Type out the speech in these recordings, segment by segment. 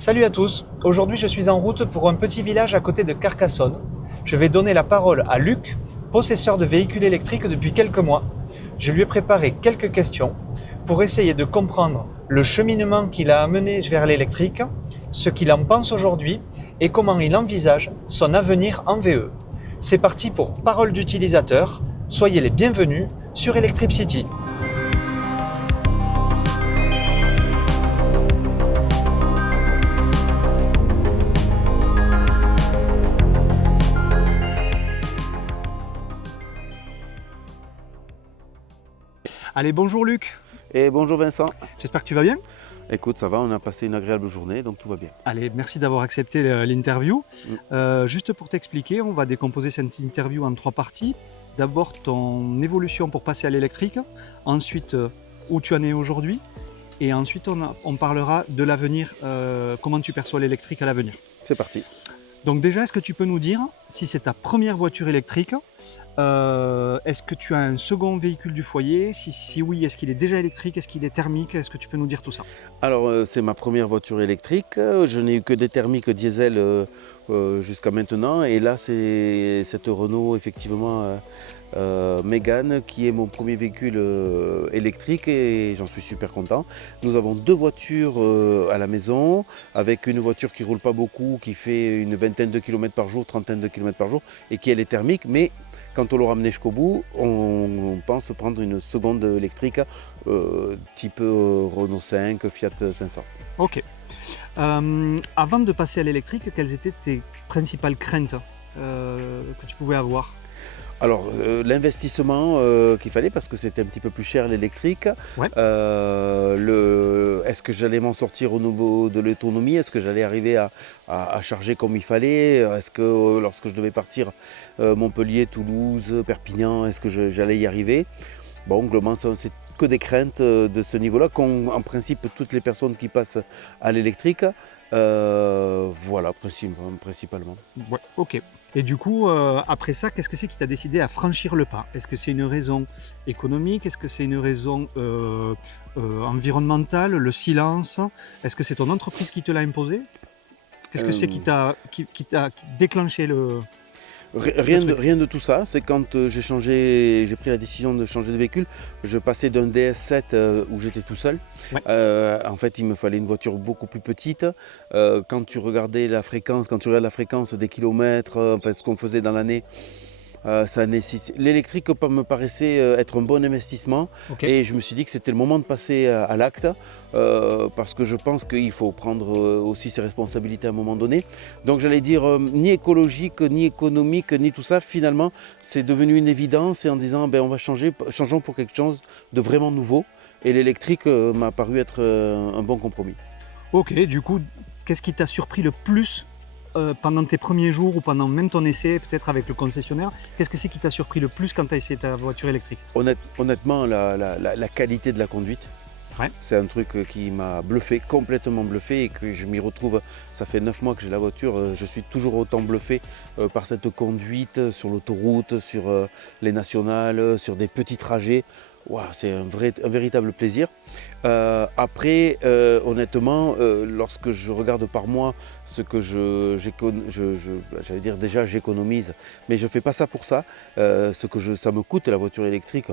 Salut à tous, aujourd'hui je suis en route pour un petit village à côté de Carcassonne. Je vais donner la parole à Luc, possesseur de véhicules électriques depuis quelques mois. Je lui ai préparé quelques questions pour essayer de comprendre le cheminement qu'il a amené vers l'électrique, ce qu'il en pense aujourd'hui et comment il envisage son avenir en VE. C'est parti pour Parole d'utilisateur, soyez les bienvenus sur Electricity. Allez, bonjour Luc, Et bonjour Vincent. j'espère que tu vas bien. Écoute, ça va, on a passé une agréable journée, donc tout va bien. Allez, merci d'avoir accepté l'interview. Mm. Juste pour t'expliquer, on va décomposer cette interview en 3 parties. D'abord, ton évolution pour passer à l'électrique. Ensuite, où tu en es aujourd'hui. Et ensuite, on parlera de l'avenir, comment tu perçois l'électrique à l'avenir. C'est parti. Donc déjà, est-ce que tu peux nous dire si c'est ta première voiture électrique? Est-ce que tu as un second véhicule du foyer? Si oui, est-ce qu'il est déjà électrique? Est-ce qu'il est thermique? Est-ce que tu peux nous dire tout ça? Alors, c'est ma première voiture électrique. Je n'ai eu que des thermiques diesel jusqu'à maintenant. Et là, c'est cette Renault, effectivement, Mégane, qui est mon premier véhicule électrique et j'en suis super content. Nous avons 2 voitures à la maison, avec une voiture qui ne roule pas beaucoup, qui fait une vingtaine de kilomètres par jour, trentaine de kilomètres par jour, et qui elle est thermique, mais quand on l'aura amené jusqu'au bout, on pense prendre une seconde électrique type Renault 5, Fiat 500. Ok. Avant de passer à l'électrique, quelles étaient tes principales craintes que tu pouvais avoir? Alors, l'investissement qu'il fallait, parce que c'était un petit peu plus cher l'électrique. Ouais. Est-ce que j'allais m'en sortir au niveau de l'autonomie? Est-ce que j'allais arriver à charger comme il fallait? Est-ce que lorsque je devais partir Montpellier, Toulouse, Perpignan, est-ce que j'allais y arriver? Bon, globalement, ça, c'est que des craintes de ce niveau-là, qu'ont en principe toutes les personnes qui passent à l'électrique. Voilà, principalement. Ouais, ok. Et du coup, après ça, qu'est-ce que c'est qui t'a décidé à franchir le pas? Est-ce que c'est une raison économique? Est-ce que c'est une raison environnementale? Le silence? Est-ce que c'est ton entreprise qui te l'a imposé? Qu'est-ce que c'est qui t'a déclenché Rien de tout ça. C'est quand j'ai pris la décision de changer de véhicule. Je passais d'un DS7 où j'étais tout seul. Ouais. En fait, il me fallait une voiture beaucoup plus petite. Quand tu regardes la fréquence des kilomètres, enfin ce qu'on faisait dans l'année, l'électrique me paraissait être un bon investissement. Ok. Et je me suis dit que c'était le moment de passer à l'acte, parce que je pense qu'il faut prendre aussi ses responsabilités à un moment donné. Donc j'allais dire ni écologique, ni économique, ni tout ça. Finalement, c'est devenu une évidence, et en disant on va changeons pour quelque chose de vraiment nouveau. Et l'électrique m'a paru être un bon compromis. Ok, du coup, qu'est-ce qui t'a surpris le plus pendant tes premiers jours ou pendant même ton essai, peut-être avec le concessionnaire? Qu'est-ce que c'est qui t'a surpris le plus quand tu as essayé ta voiture électrique? Honnêtement, la qualité de la conduite. Ouais. C'est un truc qui m'a bluffé, complètement bluffé, et que je m'y retrouve. Ça fait 9 mois que j'ai la voiture, je suis toujours autant bluffé par cette conduite sur l'autoroute, sur les nationales, sur des petits trajets. Wow, c'est un véritable plaisir. Après, honnêtement, lorsque je regarde par mois ce que j'allais dire, déjà j'économise, mais je ne fais pas ça pour ça. Ça me coûte la voiture électrique,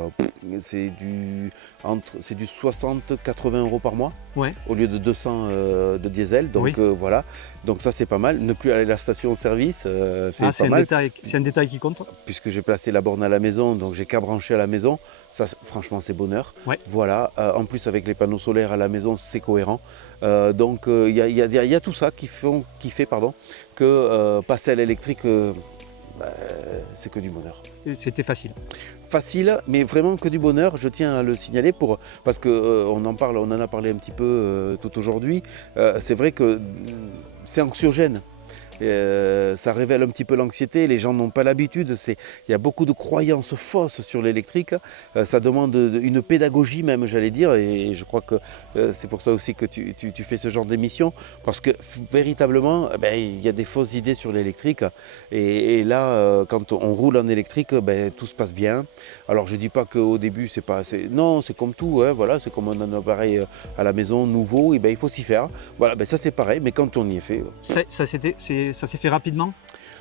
c'est du 60-80 euros par mois, Ouais. au lieu de 200 de diesel. Donc Oui. voilà, donc ça c'est pas mal. Ne plus aller à la station-service, c'est pas mal. C'est un détail qui compte. Puisque j'ai placé la borne à la maison, donc j'ai qu'à brancher à la maison. Ça, franchement, c'est bonheur. Ouais. Voilà. En plus, avec les panneaux solaires à la maison, c'est cohérent. Donc, il y a tout ça qui fait que passer à l'électrique, c'est que du bonheur. C'était facile. Facile, mais vraiment que du bonheur. Je tiens à le signaler parce que on en a parlé un petit peu tout aujourd'hui. C'est vrai que c'est anxiogène. ça révèle un petit peu l'anxiété. Les gens n'ont pas l'habitude. Il y a beaucoup de croyances fausses sur l'électrique. Ça demande une pédagogie même, j'allais dire. Et je crois que c'est pour ça aussi que tu fais ce genre d'émission. Parce que véritablement, il y a des fausses idées sur l'électrique. Et là, quand on roule en électrique, tout se passe bien. Alors je ne dis pas qu'au début, non, c'est comme tout. Hein, voilà, c'est comme un appareil à la maison nouveau. Et il faut s'y faire. Voilà, ça c'est pareil. Mais quand on y est fait... Ça s'est fait rapidement?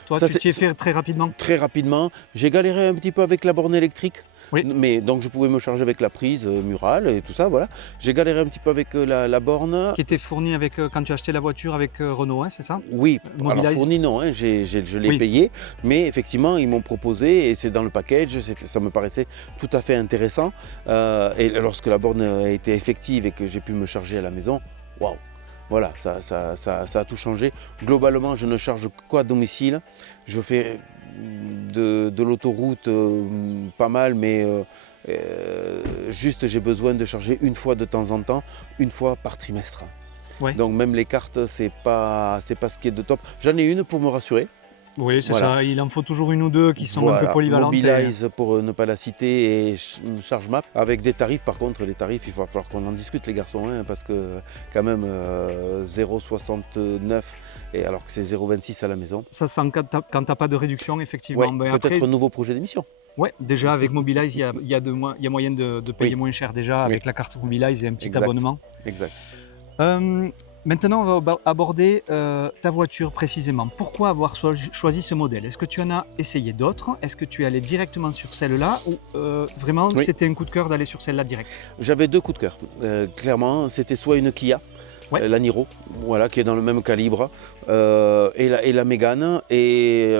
Toi, Ça, tu t'y es fait très rapidement? Très rapidement. J'ai galéré un petit peu avec la borne électrique. Oui. Mais donc je pouvais me charger avec la prise murale et tout ça, voilà. J'ai galéré un petit peu avec la borne. Qui était fournie avec, quand tu as acheté la voiture avec Renault, hein, c'est ça? Oui, Mobilize. alors fourni non, hein, je l'ai payé, mais effectivement ils m'ont proposé et c'est dans le package, ça me paraissait tout à fait intéressant. Et lorsque la borne a été effective et que j'ai pu me charger à la maison, waouh! Voilà, ça a tout changé. Globalement, je ne charge qu'à domicile. Je fais de l'autoroute pas mal, mais juste j'ai besoin de charger une fois de temps en temps, une fois par trimestre. Ouais. Donc même les cartes, c'est pas ce qui est de top. J'en ai une pour me rassurer. Oui, c'est Voilà. ça. Il en faut toujours une ou deux qui sont un peu polyvalentes. Mobilize pour ne pas la citer et ChargeMap avec des tarifs. Par contre, les tarifs, il va falloir qu'on en discute les garçons, hein, parce que quand même 0,69 et alors que c'est 0,26 à la maison. Ça, c'est quand tu n'as pas de réduction, effectivement. Ouais, peut-être un nouveau projet d'émission. Ouais, déjà avec Mobilize, il y a moyen de payer moins cher déjà avec la carte Mobilize et un petit abonnement. Exact. Maintenant, on va aborder ta voiture précisément. Pourquoi avoir choisi ce modèle? Est-ce que tu en as essayé d'autres? Est-ce que tu es allé directement sur celle-là ou vraiment c'était un coup de cœur d'aller sur celle-là direct? J'avais deux coups de cœur. Clairement, c'était soit une Kia, la Niro, voilà, qui est dans le même calibre, et la Mégane. Et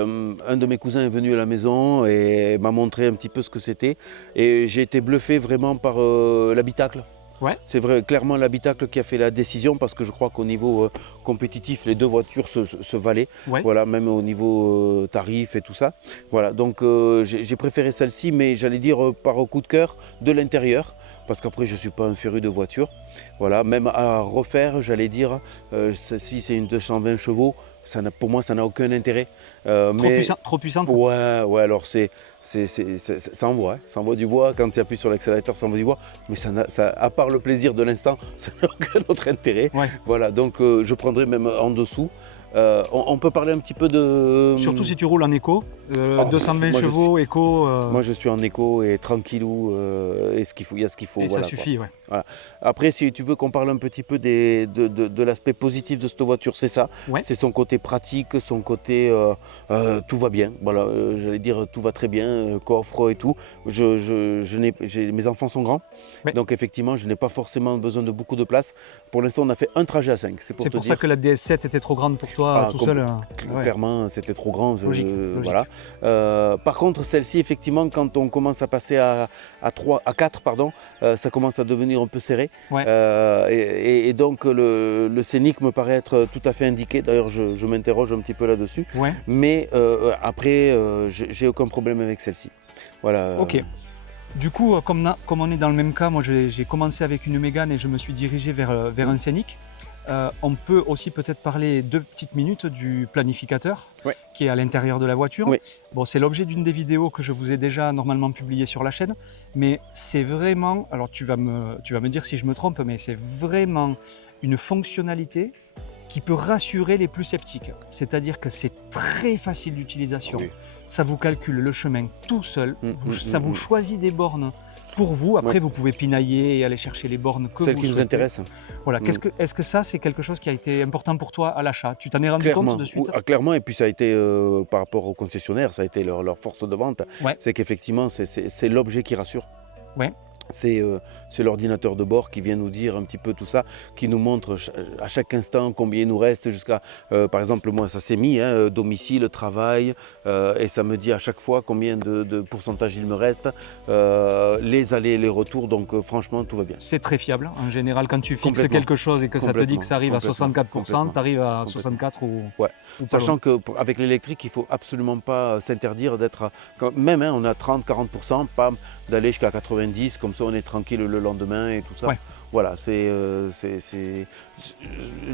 un de mes cousins est venu à la maison et m'a montré un petit peu ce que c'était. Et j'ai été bluffé vraiment par l'habitacle. Ouais. C'est vrai, clairement l'habitacle qui a fait la décision parce que je crois qu'au niveau compétitif, les deux voitures se valaient. Ouais. Voilà, même au niveau tarif et tout ça. Voilà, donc j'ai préféré celle-ci, mais j'allais dire par coup de cœur de l'intérieur. Parce qu'après, je ne suis pas un féru de voiture. Voilà, même à refaire, j'allais dire, celle-ci c'est une 220 chevaux. Pour moi, ça n'a aucun intérêt. Trop puissante? Ouais, alors ça envoie, hein. Ça envoie du bois. Quand tu appuies sur l'accélérateur, ça envoie du bois. Mais à part le plaisir de l'instant, ça n'a aucun autre intérêt. Ouais. Voilà, donc je prendrai même en dessous. On peut parler un petit peu de... Surtout si tu roules en éco, 220 chevaux, éco... Moi je suis en éco et tranquillou, et il y a ce qu'il faut. Et voilà, ça suffit, quoi. Voilà. Après, si tu veux qu'on parle un petit peu de l'aspect positif de cette voiture, c'est ça. Ouais. C'est son côté pratique, son côté tout va bien. Voilà, j'allais dire tout va très bien, coffre et tout. Mes enfants sont grands, donc effectivement je n'ai pas forcément besoin de beaucoup de place. Pour l'instant on a fait un trajet à 5. C'est pour ça que la DS7 était trop grande pour toi tout seul. Clairement c'était trop grand. Logique. Voilà. Par contre celle-ci effectivement quand on commence à passer à 4, ça commence à devenir un peu serré. Ouais. Et donc le scénic me paraît être tout à fait indiqué. D'ailleurs je m'interroge un petit peu là-dessus. Ouais. Mais après j'ai aucun problème avec celle-ci. Voilà. Ok. Du coup, comme on est dans le même cas, moi j'ai commencé avec une Mégane et je me suis dirigé vers un Scénic. On peut aussi peut-être parler 2 petites minutes du planificateur qui est à l'intérieur de la voiture. Oui. Bon, c'est l'objet d'une des vidéos que je vous ai déjà normalement publiées sur la chaîne, mais c'est vraiment, alors tu vas me dire si je me trompe, mais c'est vraiment une fonctionnalité qui peut rassurer les plus sceptiques. C'est-à-dire que c'est très facile d'utilisation. Oui. Ça vous calcule le chemin tout seul, ça vous choisit des bornes pour vous. Après, vous pouvez pinailler et aller chercher les bornes que celles vous qui souhaitez. nous intéressent. Voilà. Est-ce que ça, c'est quelque chose qui a été important pour toi à l'achat? Tu t'en es rendu compte de suite? Clairement, et puis ça a été, par rapport aux concessionnaires, ça a été leur force de vente. Ouais. C'est qu'effectivement, c'est l'objet qui rassure. Ouais. C'est l'ordinateur de bord qui vient nous dire un petit peu tout ça, qui nous montre à chaque instant combien il nous reste jusqu'à, par exemple moi ça s'est mis, hein, domicile, travail, et ça me dit à chaque fois combien de pourcentage il me reste, les allers et les retours, donc franchement tout va bien. C'est très fiable, en général quand tu fixes quelque chose et que ça te dit que ça arrive à 64%, tu arrives à 64 ou... Ouais. Sachant qu'avec l'électrique, il ne faut absolument pas s'interdire d'être, même hein, on a 30-40%, d'aller jusqu'à 90%, comme ça on est tranquille le lendemain et tout ça. Ouais. Voilà,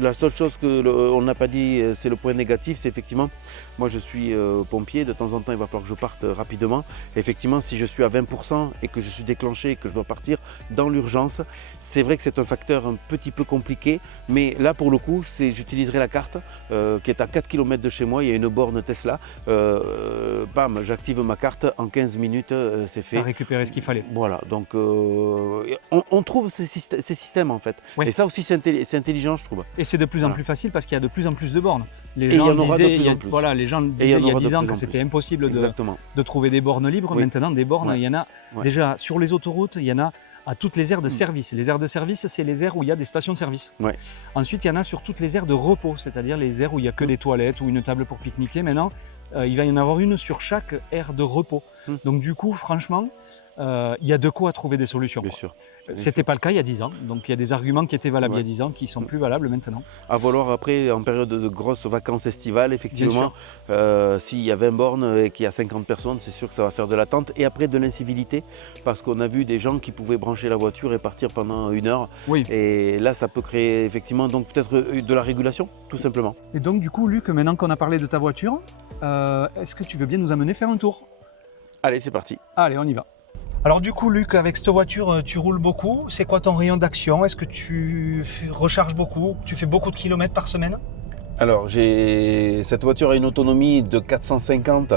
la seule chose qu'on n'a pas dit, c'est le point négatif, c'est effectivement, moi je suis pompier, de temps en temps il va falloir que je parte rapidement. Effectivement, si je suis à 20% et que je suis déclenché et que je dois partir dans l'urgence, c'est vrai que c'est un facteur un petit peu compliqué, mais là pour le coup, j'utiliserai la carte qui est à 4 km de chez moi, il y a une borne Tesla, bam, j'active ma carte, en 15 minutes c'est fait. Tu as récupéré ce qu'il fallait. Voilà, donc on trouve ces systèmes en fait. Oui. Et ça aussi c'est intelligent, je trouve. Et c'est de plus en plus facile parce qu'il y a de plus en plus de bornes. Les Et il y gens en aura de disaient, plus en plus. Voilà, les gens disaient il y a 10 ans que c'était impossible Exactement. de trouver des bornes libres. Oui. Maintenant, des bornes, Ouais. il y en a Ouais. déjà sur les autoroutes, il y en a à toutes les aires de service. Les aires de service, c'est les aires où il y a des stations de service. Ouais. Ensuite, il y en a sur toutes les aires de repos, c'est-à-dire les aires où il n'y a que des toilettes ou une table pour pique-niquer. Maintenant, il va y en avoir une sur chaque aire de repos. Donc du coup, franchement, il y a de quoi trouver des solutions. Bien sûr. C'était pas le cas il y a 10 ans. Donc il y a des arguments qui étaient valables il y a 10 ans qui sont plus valables maintenant. À vouloir après, en période de grosses vacances estivales, effectivement, s'il y a 20 bornes et qu'il y a 50 personnes, c'est sûr que ça va faire de l'attente. Et après de l'incivilité, parce qu'on a vu des gens qui pouvaient brancher la voiture et partir pendant 1 heure. Oui. Et là, ça peut créer effectivement donc peut-être de la régulation, tout simplement. Et donc du coup, Luc, maintenant qu'on a parlé de ta voiture, est-ce que tu veux bien nous amener faire un tour? Allez, c'est parti. Allez, on y va. Alors du coup, Luc, avec cette voiture, tu roules beaucoup. C'est quoi ton rayon d'action? Est-ce que tu recharges beaucoup? Tu fais beaucoup de kilomètres par semaine? Alors, cette voiture a une autonomie de 450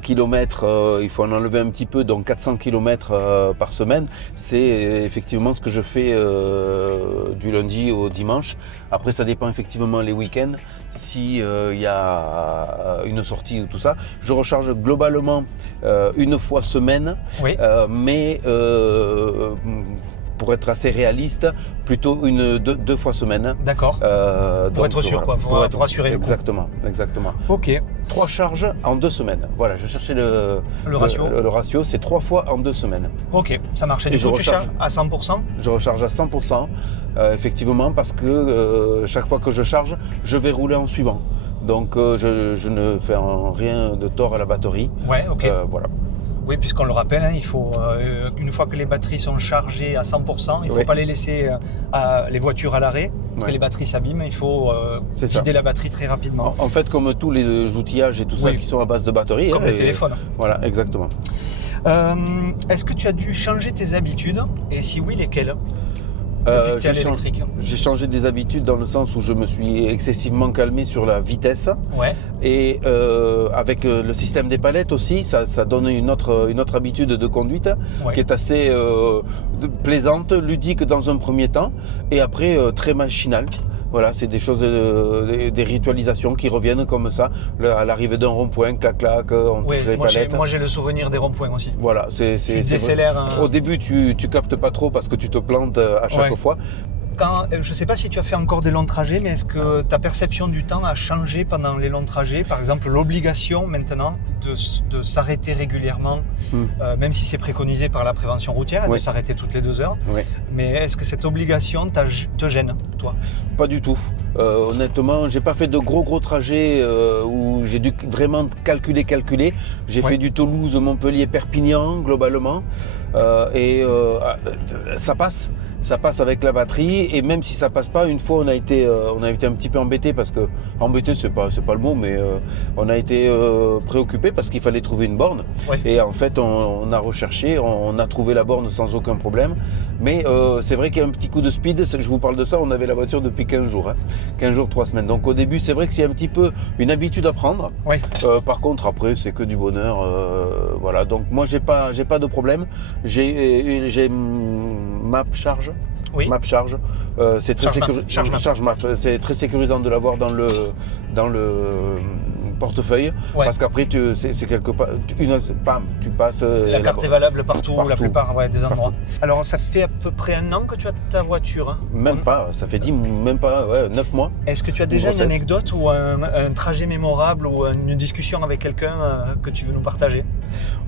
km, il faut en enlever un petit peu, donc 400 km par semaine. C'est effectivement ce que je fais du lundi au dimanche. Après, ça dépend effectivement les week-ends, si y a une sortie ou tout ça. Je recharge globalement une fois semaine, Oui. mais pour être assez réaliste, plutôt deux fois semaine. D'accord. Pour être sûr, quoi, pour assurer le coup. Exactement. Ok. 3 charges en 2 semaines. Voilà, je cherchais le ratio. Le ratio, c'est 3 fois en 2 semaines. Ok, ça marche. Et Et du je coup, tu recharge. charges à 100%? Je recharge à 100%, effectivement, parce que chaque fois que je charge, je vais rouler en suivant. Donc je ne fais rien de tort à la batterie. Ouais, ok. Voilà. Oui, puisqu'on le rappelle, hein, il faut, une fois que les batteries sont chargées à 100%, il ne faut Oui. pas les laisser les voitures à l'arrêt, parce que les batteries s'abîment, il faut C'est ça. vider la batterie très rapidement. En fait, comme tous les outillages et tout ça Oui. qui sont à base de batterie. Comme hein, le téléphone. Voilà, exactement. Est-ce que tu as dû changer tes habitudes? Et si oui, lesquelles? Depuis que tu es à l'électrique. J'ai changé des habitudes dans le sens où je me suis excessivement calmé sur la vitesse. Ouais. Et avec le système des palettes aussi, ça donne une autre habitude de conduite Ouais. qui est assez plaisante, ludique dans un premier temps, et après très machinale. Voilà, c'est des choses, des ritualisations qui reviennent comme ça, à l'arrivée d'un rond-point, clac-clac, on Oui, touche les palettes. moi j'ai le souvenir des ronds-points aussi. Voilà, Tu décélères. Au début, tu captes pas trop parce que tu te plantes à chaque Ouais. fois. Je ne sais pas si tu as fait encore des longs trajets, mais est-ce que ta perception du temps a changé pendant les longs trajets? Par exemple, l'obligation maintenant de s'arrêter régulièrement, même si c'est préconisé par la prévention routière, de Oui. s'arrêter toutes les 2 heures. Oui. Mais est-ce que cette obligation te gêne, toi? Pas du tout. Honnêtement, j'ai pas fait de gros trajets où j'ai dû vraiment calculer. J'ai Ouais. fait du Toulouse, Montpellier, Perpignan globalement, et ça passe. Ça passe avec la batterie, et même si ça passe pas, une fois on a été un petit peu embêté, parce que embêté c'est pas le mot, mais on a été préoccupé parce qu'il fallait trouver une borne. Ouais. Et en fait on a recherché, on a trouvé la borne sans aucun problème. Mais c'est vrai qu'il y a un petit coup de speed, je vous parle de ça, on avait la voiture depuis 15 jours, 15 jours, 3 semaines. Donc au début c'est vrai que c'est un petit peu une habitude à prendre. Ouais. Par contre après c'est que du bonheur. Voilà, donc moi j'ai pas de problème. J'ai Map Charge. Oui. Map Charge. C'est très Charge Map. C'est très sécurisant de l'avoir dans le portefeuille, Ouais. parce qu'après c'est quelque part tu passes. La carte est valable partout, la Partout. plupart des endroits. Alors ça fait à peu près 1 an que tu as ta voiture, hein? Même pas, ça fait 9 mois. Est-ce que tu as déjà une grossesse. anecdote ou un trajet mémorable ou une discussion avec quelqu'un que tu veux nous partager?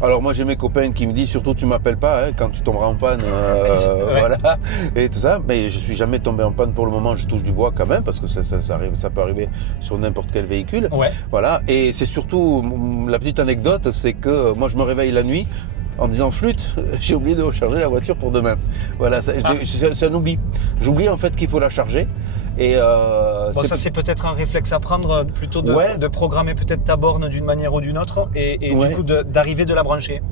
Alors moi j'ai mes copains qui me disent surtout tu m'appelles pas quand tu tomberas en panne, Ouais. voilà, et tout ça. Mais je suis jamais tombé en panne pour le moment, je touche du bois quand même, parce que ça peut arriver sur n'importe quel véhicule. Ouais. Voilà, et c'est surtout la petite anecdote, c'est que moi je me réveille la nuit. en disant flûte, j'ai oublié de recharger la voiture pour demain. Voilà, c'est un oubli. J'oublie en fait qu'il faut la charger. Et bon, ça c'est peut-être un réflexe à prendre, plutôt de programmer peut-être ta borne d'une manière ou d'une autre et du coup d'arriver de la brancher.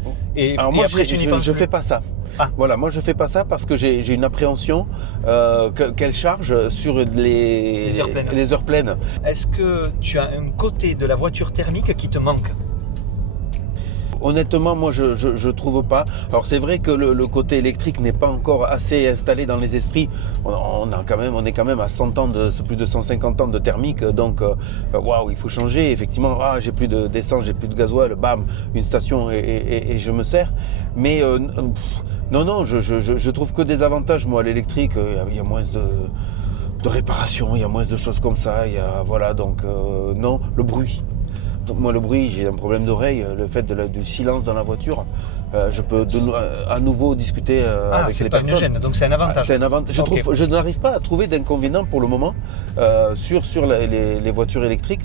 Alors moi après je fais pas ça. Ah. Voilà, moi je fais pas ça parce que j'ai une appréhension qu'elle charge sur les heures pleines. Est-ce que tu as un côté de la voiture thermique qui te manque ? Honnêtement, moi, je trouve pas. Alors, c'est vrai que le côté électrique n'est pas encore assez installé dans les esprits. On est quand même à 100 ans plus de 150 ans de thermique. Donc, waouh, il faut changer. Effectivement, j'ai plus d'essence, j'ai plus de gasoil. Bam, une station et je me sers. Mais non, je trouve que des avantages, moi, à l'électrique. Il y a moins de réparation, il y a moins de choses comme ça. Voilà, donc non, le bruit. Moi, le bruit, j'ai un problème d'oreille, le fait du silence dans la voiture. Je peux à nouveau discuter avec les personnes. C'est pas une gêne, donc c'est un avantage. C'est un avantage. Je n'arrive pas à trouver d'inconvénients pour le moment sur les voitures électriques.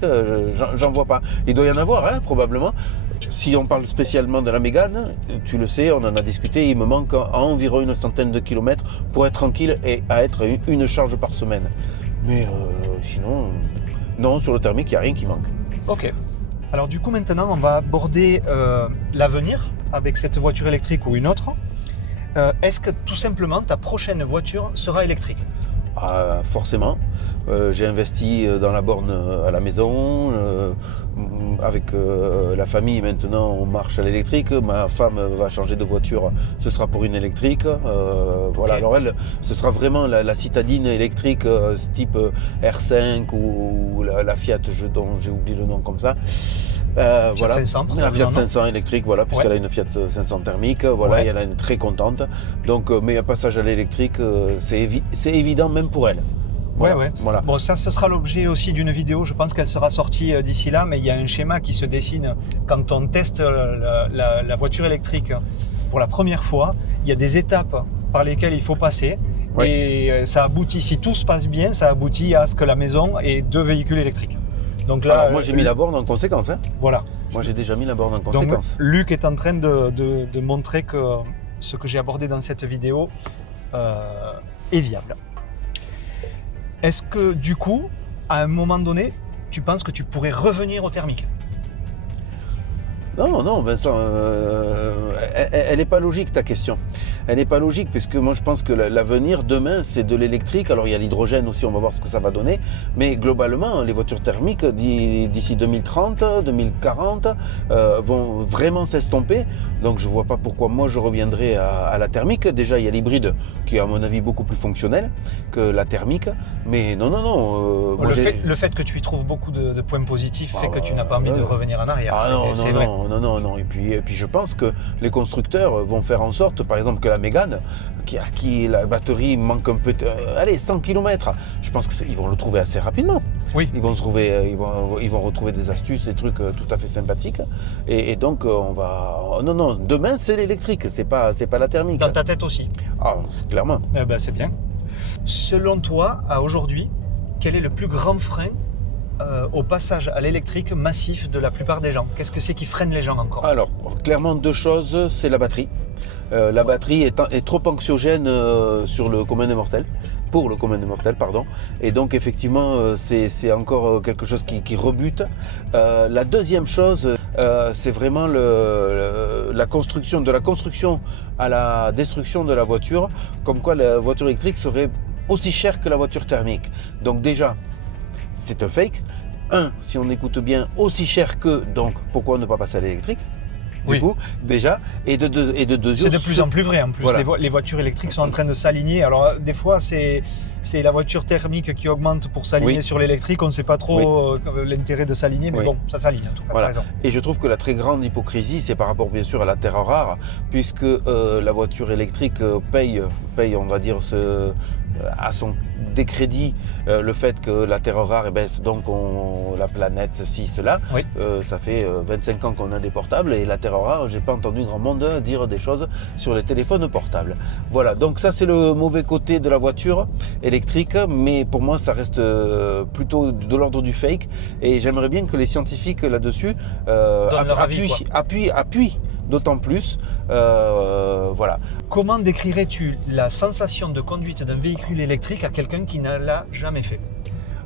J'en vois pas. Il doit y en avoir, hein, probablement. Si on parle spécialement de la Mégane, tu le sais, on en a discuté, il me manque environ une centaine de kilomètres pour être tranquille et à être une charge par semaine. Mais sinon, non, sur le thermique, il n'y a rien qui manque. Ok. Alors du coup maintenant on va aborder l'avenir avec cette voiture électrique ou une autre. Est-ce que tout simplement ta prochaine voiture sera électrique ? Forcément. J'ai investi dans la borne à la maison. Avec la famille maintenant on marche à l'électrique. Ma femme va changer de voiture, ce sera pour une électrique. Voilà. Okay. Alors elle, ce sera vraiment la citadine électrique type R5 ou la Fiat dont j'ai oublié le nom comme ça. Fiat voilà. 500, la Fiat 500 électrique, voilà, puisqu'elle a une Fiat 500 thermique, voilà, et elle est très contente. Donc, mais un passage à l'électrique, c'est évident même pour elle. Voilà. Voilà. Bon, ça, ce sera l'objet aussi d'une vidéo. Je pense qu'elle sera sortie d'ici là, mais il y a un schéma qui se dessine quand on teste la voiture électrique pour la première fois. Il y a des étapes par lesquelles il faut passer. Oui. Et ça aboutit, si tout se passe bien, ça aboutit à ce que la maison ait 2 véhicules électriques. Donc là, moi j'ai mis la borne en conséquence. Hein. Voilà. Moi j'ai déjà mis la borne en conséquence. Donc Luc est en train de montrer que ce que j'ai abordé dans cette vidéo est viable. Est-ce que du coup, à un moment donné, tu penses que tu pourrais revenir au thermique ? Non, Vincent, elle n'est pas logique ta question. Elle n'est pas logique puisque moi je pense que l'avenir demain c'est de l'électrique. Alors il y a l'hydrogène aussi, on va voir ce que ça va donner. Mais globalement, les voitures thermiques d'ici 2030, 2040 vont vraiment s'estomper. Donc je ne vois pas pourquoi moi je reviendrai à la thermique. Déjà il y a l'hybride qui est à mon avis beaucoup plus fonctionnel que la thermique. Mais non. Le fait que tu y trouves beaucoup de points positifs fait que tu n'as pas envie de revenir en arrière. C'est vrai. Non. Et puis je pense que les constructeurs vont faire en sorte, par exemple, que la Mégane, qui la batterie manque un peu, 100 km, je pense qu'ils vont le trouver assez rapidement. Oui. Ils vont retrouver des astuces, des trucs tout à fait sympathiques. Et donc on va. Non, demain c'est l'électrique, c'est pas la thermique. Dans ta tête aussi. Ah, clairement. C'est bien. Selon toi, à aujourd'hui, quel est le plus grand frein au passage à l'électrique massif de la plupart des gens? Qu'est-ce que c'est qui freine les gens encore? Alors, clairement 2 choses, c'est la batterie. La batterie est trop anxiogène sur le commun des mortels, pour le commun des mortels, pardon. Et donc effectivement, c'est encore quelque chose qui rebute. La deuxième chose, c'est vraiment de la construction à la destruction de la voiture, comme quoi la voiture électrique serait aussi chère que la voiture thermique. Donc déjà, c'est un fake. Si on écoute bien, aussi cher que, donc pourquoi ne pas passer à l'électrique? Du coup, déjà, et de deux c'est de plus en plus vrai. En plus, voilà. Les voitures électriques sont en train de s'aligner. Alors, des fois, c'est la voiture thermique qui augmente pour s'aligner sur l'électrique. On ne sait pas trop l'intérêt de s'aligner, mais bon, ça s'aligne en tout cas. Voilà. Et je trouve que la très grande hypocrisie, c'est par rapport bien sûr à la terre rare, puisque la voiture électrique paye, on va dire, à son décrédit le fait que la terre rare baisse, donc la planète, ceci, cela. Oui. Ça fait 25 ans qu'on a des portables et la terre rare, j'ai pas entendu grand monde dire des choses sur les téléphones portables. Voilà, donc ça c'est le mauvais côté de la voiture électrique, mais pour moi ça reste plutôt de l'ordre du fake et j'aimerais bien que les scientifiques là-dessus appuient d'autant plus Voilà. Comment décrirais-tu la sensation de conduite d'un véhicule électrique à quelqu'un qui ne l'a jamais fait?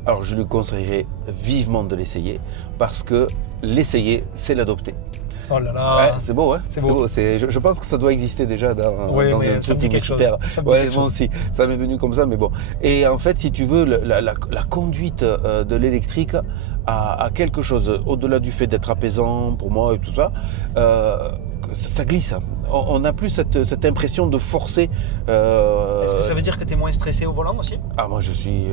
Alors je lui conseillerais vivement de l'essayer parce que l'essayer, c'est l'adopter. Oh là là, Ouais, c'est beau, hein? c'est beau. Je pense que ça doit exister déjà dans Oui, un mais ça me truc dit quelque chose. publicitaire. Ça me dit Ouais, quelque moi chose. aussi, ça m'est venu comme ça, mais bon. Et en fait, si tu veux, la conduite de l'électrique a quelque chose, au-delà du fait d'être apaisant pour moi et tout ça, ça glisse. On n'a plus cette impression de forcer. Est-ce que ça veut dire que tu es moins stressé au volant aussi? Ah, moi je suis.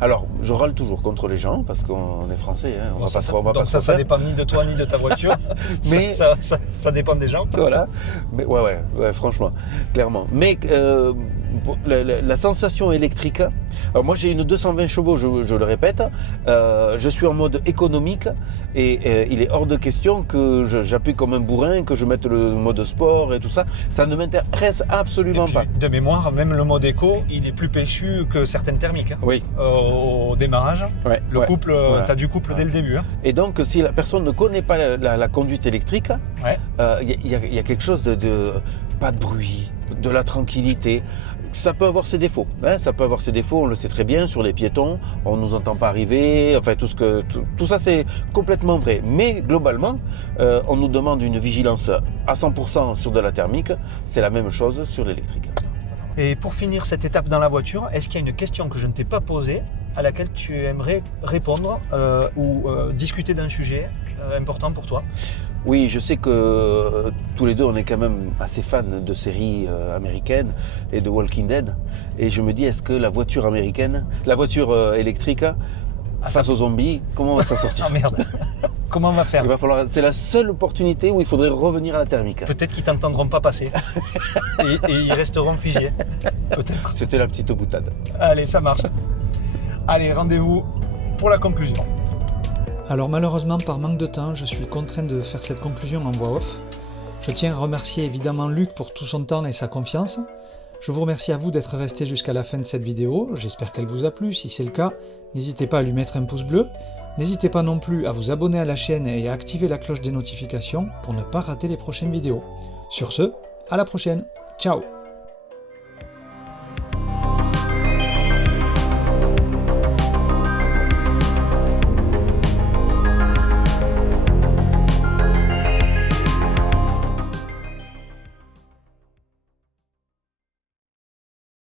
Alors, je râle toujours contre les gens parce qu'on est français, hein, on Bon, va pas ça, se on va pas donc se ça refaire. dépend ni de toi ni de ta voiture. Mais- ça dépend des gens. Voilà, mais ouais, franchement, clairement. Mais la sensation électrique, alors moi j'ai une 220 chevaux, je le répète, je suis en mode économique et il est hors de question que j'appuie comme un bourrin, que je mette le mode sport et tout ça. Ça ne m'intéresse absolument Et puis, pas. de mémoire, même le mode éco, il est plus péchu que certaines thermiques. Hein. Oui, Au démarrage, ouais, le ouais. couple, Voilà. tu as du couple dès le début. Hein. Et donc, si la personne ne connaît pas la conduite électrique, Ouais. il y a quelque chose de pas de bruit, de la tranquillité. Ça peut avoir ses défauts, hein, ça peut avoir ses défauts, on le sait très bien, sur les piétons, on ne nous entend pas arriver, enfin tout ça c'est complètement vrai. Mais globalement, on nous demande une vigilance à 100% sur de la thermique, c'est la même chose sur l'électrique. Et pour finir cette étape dans la voiture, est-ce qu'il y a une question que je ne t'ai pas posée à laquelle tu aimerais répondre ou discuter d'un sujet important pour toi? Oui, je sais que tous les deux, on est quand même assez fans de séries américaines et de Walking Dead. Et je me dis, est-ce que la voiture américaine, la voiture électrique, face aux zombies, comment on va s'en sortir? Ah merde. Comment on va faire? Il va falloir, c'est la seule opportunité où il faudrait revenir à la thermique. Peut-être qu'ils t'entendront pas passer. et ils resteront figés. Peut-être. C'était la petite boutade. Allez, ça marche. Allez, rendez-vous pour la conclusion. Alors malheureusement, par manque de temps, je suis contraint de faire cette conclusion en voix off. Je tiens à remercier évidemment Luc pour tout son temps et sa confiance. Je vous remercie à vous d'être resté jusqu'à la fin de cette vidéo. J'espère qu'elle vous a plu. Si c'est le cas, n'hésitez pas à lui mettre un pouce bleu. N'hésitez pas non plus à vous abonner à la chaîne et à activer la cloche des notifications pour ne pas rater les prochaines vidéos. Sur ce, à la prochaine. Ciao!